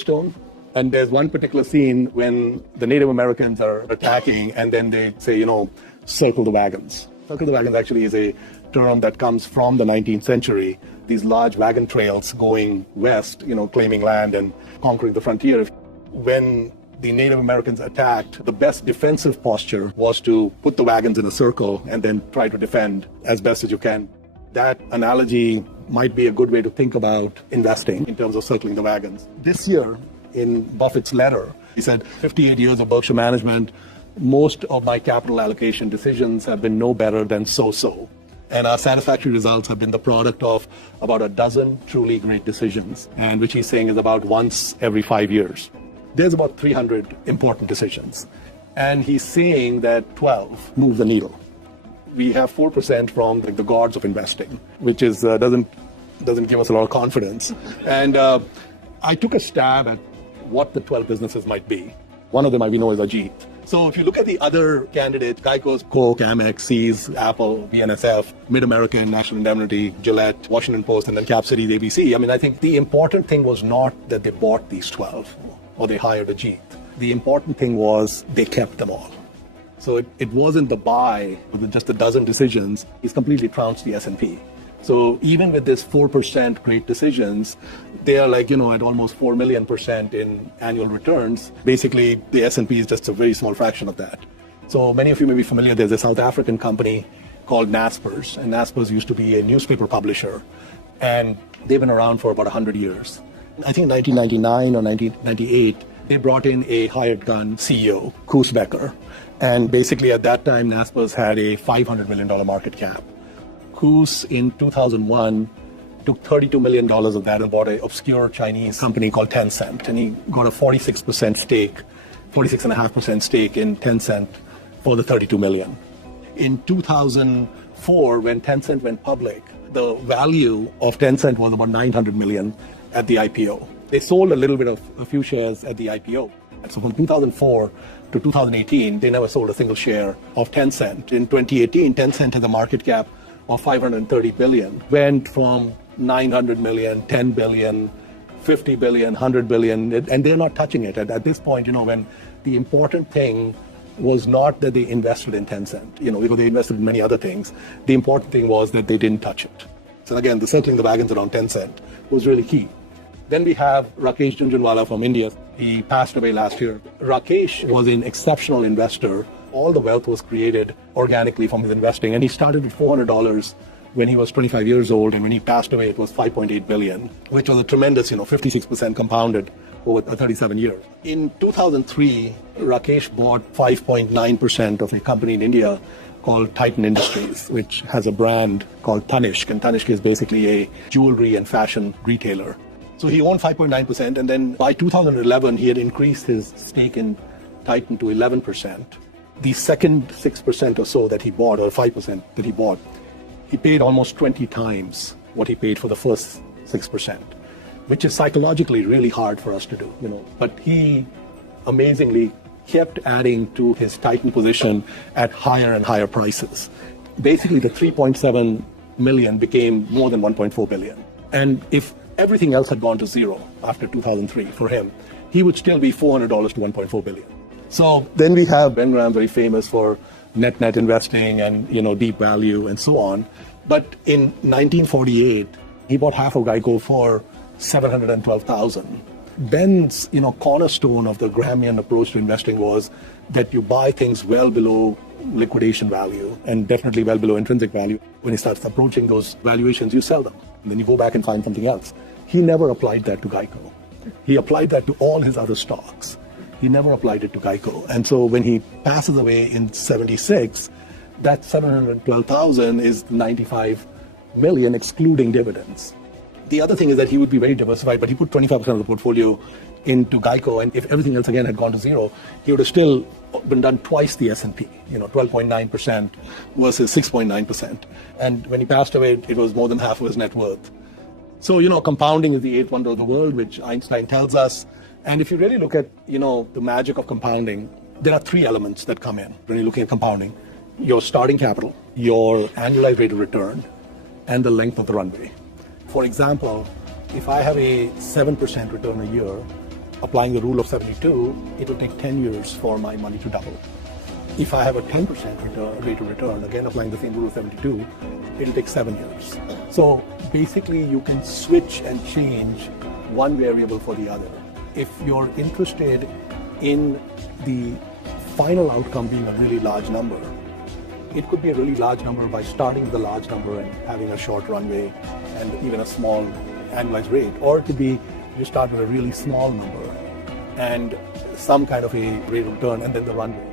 stone. And there's one particular scene when the Native Americans are attacking, and then they say, circle the wagons. Circle the wagons actually is a term that comes from the 19th century. These large wagon trails going west, claiming land and conquering the frontier. When the Native Americans attacked, the best defensive posture was to put the wagons in a circle and then try to defend as best as you can. That analogy might be a good way to think about investing in terms of circling the wagons. This year, in Buffett's letter, he said, 58 years of Berkshire management, most of my capital allocation decisions have been no better than so-so. And our satisfactory results have been the product of about a dozen truly great decisions, and which he's saying is about once every 5 years. There's about 300 important decisions. And he's saying that 12 move the needle. We have 4% from the gods of investing, which is doesn't give us a lot of confidence. And I took a stab at what the 12 businesses might be. One of them might be known as Ajit. So if you look at the other candidates, Geico's Coke, Amex, Seas, Apple, BNSF, Mid-American, National Indemnity, Gillette, Washington Post, and then Cap Cities, ABC. I think the important thing was not that they bought these 12 or they hired Ajit. The important thing was they kept them all. So it wasn't the buy with just a dozen decisions. He's completely trounced the S&P. So even with this 4% great decisions, they are at almost 4 million % in annual returns. Basically, the S&P is just a very small fraction of that. So many of you may be familiar, there's a South African company called Naspers, and Naspers used to be a newspaper publisher, and they've been around for about 100 years. I think in 1999 or 1998, they brought in a hired gun CEO, Koos Becker, and basically at that time, Naspers had a $500 million market cap. Koos in 2001 took $32 million of that and bought an obscure Chinese company called Tencent. And he got a 46% stake, 46.5% stake in Tencent for the $32 million. In 2004, when Tencent went public, the value of Tencent was about $900 million at the IPO. They sold a few shares at the IPO. So from 2004 to 2018, they never sold a single share of Tencent. In 2018, Tencent had a market cap of $530 billion, went from $900 million, $10 billion, $50 billion, $100 billion, and they're not touching it. At this point, when the important thing was not that they invested in Tencent, because they invested in many other things. The important thing was that they didn't touch it. So again, the circling the wagons around Tencent was really key. Then we have Rakesh Jhunjhunwala from India. He passed away last year. Rakesh was an exceptional investor. All the wealth was created organically from his investing, and he started with $400 when he was 25 years old, and when he passed away, it was $5.8 billion, which was a tremendous, 56% compounded over 37 years. In 2003, Rakesh bought 5.9% of a company in India called Titan Industries, which has a brand called Tanishq, and Tanishq is basically a jewelry and fashion retailer. So he owned 5.9%, and then by 2011, he had increased his stake in Titan to 11%. The second 6% or so that he bought, or 5% that he bought, he paid almost 20 times what he paid for the first 6%, which is psychologically really hard for us to do, But he amazingly kept adding to his Titan position at higher and higher prices. Basically, the 3.7 million became more than 1.4 billion. And if everything else had gone to zero after 2003 for him, he would still be $400 to 1.4 billion. So then we have Ben Graham, very famous for net investing and deep value and so on. But in 1948, he bought half of Geico for $712,000. Ben's cornerstone of the Grahamian approach to investing was that you buy things well below liquidation value and definitely well below intrinsic value. When he starts approaching those valuations, you sell them. And then you go back and find something else. He never applied that to Geico. He applied that to all his other stocks. He never applied it to Geico. And so when he passes away in 76, that 712,000 is 95 million excluding dividends. The other thing is that he would be very diversified, but he put 25% of the portfolio into Geico, and if everything else again had gone to zero, he would have still been done twice the S&P, 12.9% versus 6.9%. And when he passed away, it was more than half of his net worth. So, compounding is the eighth wonder of the world, which Einstein tells us. And if you really look at, the magic of compounding, there are three elements that come in when you're looking at compounding. Your starting capital, your annualized rate of return, and the length of the runway. For example, if I have a 7% return a year, applying the rule of 72, it will take 10 years for my money to double. If I have a 10% rate of return, again applying the same rule of 72, it'll take 7 years. So basically you can switch and change one variable for the other. If you're interested in the final outcome being a really large number, it could be a really large number by starting with a large number and having a short runway and even a small annualized rate. Or it could be you start with a really small number and some kind of a rate of return and then the runway.